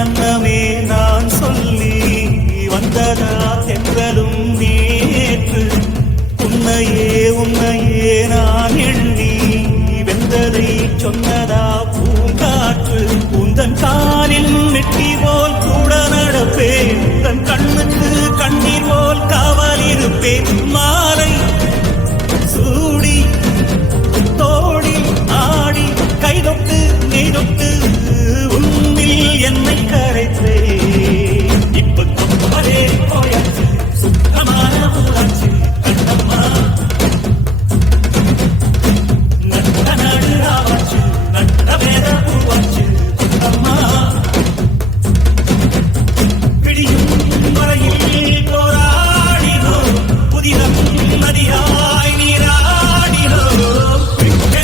அன்னமே நான் சொல்லி வந்ததா தென்றலும் நேற்று உன்னையே நான் எண்ணி வெந்ததை சொன்னதா பூங்காற்று உந்தன் காலில் நெட்டி போல் கூட நடப்பேன் தன் கண்ணுக்கு கண்ணீர் போல் காவல் இருப்பேன் மாலை சூடி தோடி ஆடி கைதொட்டு நெய்தொட்டு உன்னில் என்னை கரைத்தே இப்ப கொப்பரே போயாச்சு சுத்தமான ஊராட்சி கண்ணம்மா நட்ட நடு ஆவாச்சு நட்ட வேற பூவாச்சு கண்ணம்மா பிடியும் வரையில் போராடினோ புதினம் நதியாய் நீராடினோ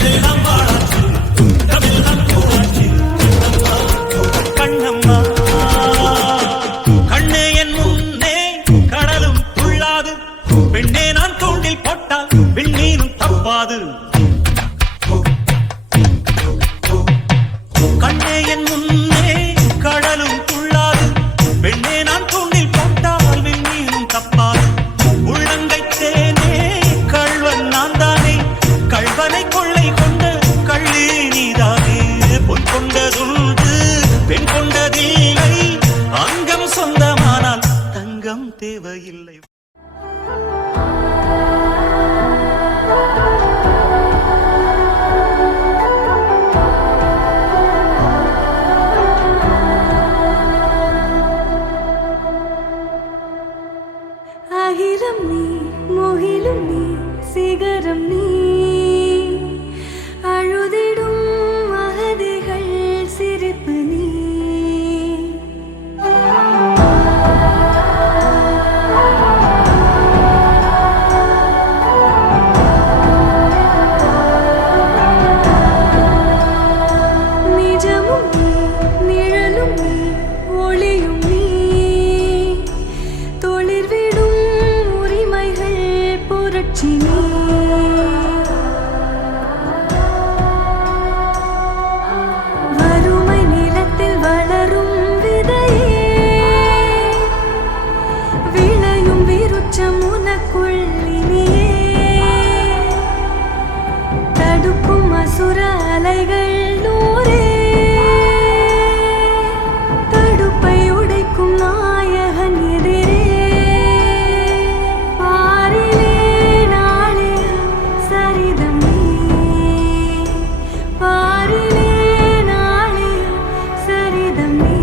எல்லாம் பாடாச்சு தமிழெல்லாம் போராச்சு கண்ணம்மா கண்ணே என் முன்னே கடலும் துள்ளாது பெண்ணே நான் தூண்டில் போட்டால் விண்ணீரும் தப்பாது கண்ணே என் முன்னே கடலும் துள்ளாது பெண்ணே நான் தூண்டில் போட்டால் விண்ணீரும் தப்பாது உள்ளங்கை தேனே கள்வன் நான் தானே கள்வனை கொள்ளை கொண்ட கள்ளி நீதானே பொன் கொண்டதுண்டு பெண் கொண்டதில்லை அங்கம் சொந்தமானால் தங்கம் தேவையில்லை ஆயிரம் நீ முகிலும் நீ சிகரம் நீ அழுதிடும் அகதிகள் சிரிப்பு நீ நிஜமும் நீ நிழலும் நீ ஒளியும் நீ தொழிற்விடும் உரிமைகள் புரட்சி நீ வறுமை நிலத்தில் வளரும் விதையே விளையும் விருட்சம் உனக்குள் இனியே தடுக்கும் அசுர அலைகள் நூறே தடுப்பை உடைக்கும் நாயகன் எதிரே பாரிலே நாளே சரிதம் நீ பாரிலே நாளே சரிதம் நீ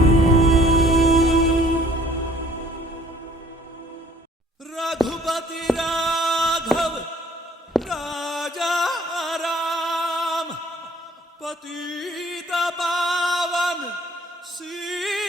रघुपति राघव राजा राम पतित पावन श्री